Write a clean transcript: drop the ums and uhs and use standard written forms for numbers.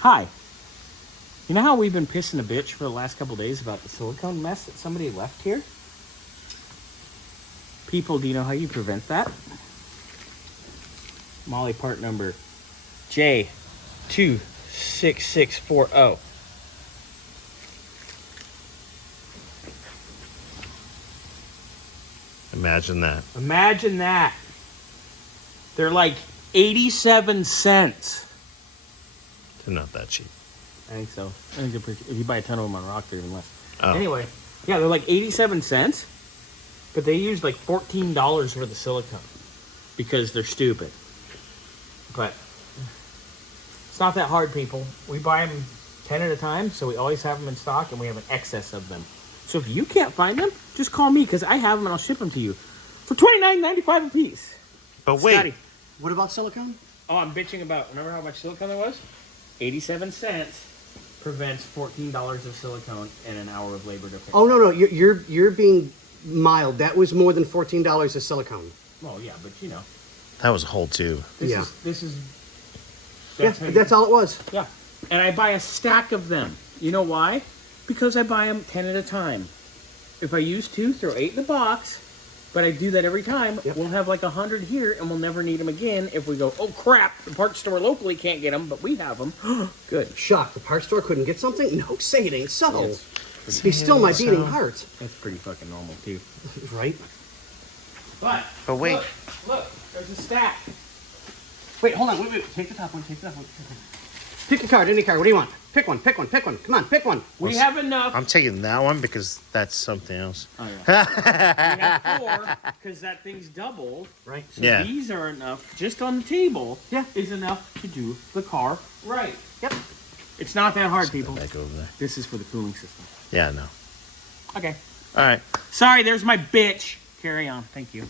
Hi. You know how we've been pissing a bitch for the last couple days about the silicone mess that somebody left here? People, do you know how you prevent that? Molly part number J26640. Imagine that. Imagine that. They're like 87 cents. They're not that cheap. I think so. I think if you buy a ton of them on Rock, they're even less. Oh. Anyway, yeah, they're like 87 cents, but they use like $14 worth of silicone because they're stupid. But it's not that hard, people. We buy them 10 at a time, so we always have them in stock, and we have an excess of them. So if you can't find them, just call me because I have them and I'll ship them to you for $29.95 a piece. But wait. Scotty. What about silicone? Oh, I'm bitching about, remember how much silicone there was? 87 cents prevents $14 of silicone and an hour of labor to fix. Oh no, you're being mild. That was more than $14 of silicone. Well, yeah, but you know. That was a whole tube. This is That's all it was. Yeah. And I buy a stack of them. You know why? Because I buy them 10 at a time. If I use 2, throw 8 in the box. But I do that every time. Yep. We'll have like 100 here, and we'll never need them again if we go, oh crap, the parts store locally can't get them, but we have them. Good. Shocked. The parts store couldn't get something? No, say it ain't so. Yes. Be still my beating heart. That's pretty fucking normal, too. Right? But wait. Look, there's a stack. Wait, hold on. Wait. Take the top one. Pick a card, any card. What do you want? Pick one. Come on, pick one. We have enough. I'm taking that one because that's something else. Oh, yeah. We have 4 because that thing's doubled. Right. So Yeah. these are enough, just on the table, Yeah. is enough to do the car right. Yep. It's not that hard, people. Back over there. This is for the cooling system. Yeah, no. Okay. All right. Sorry, there's my bitch. Carry on. Thank you.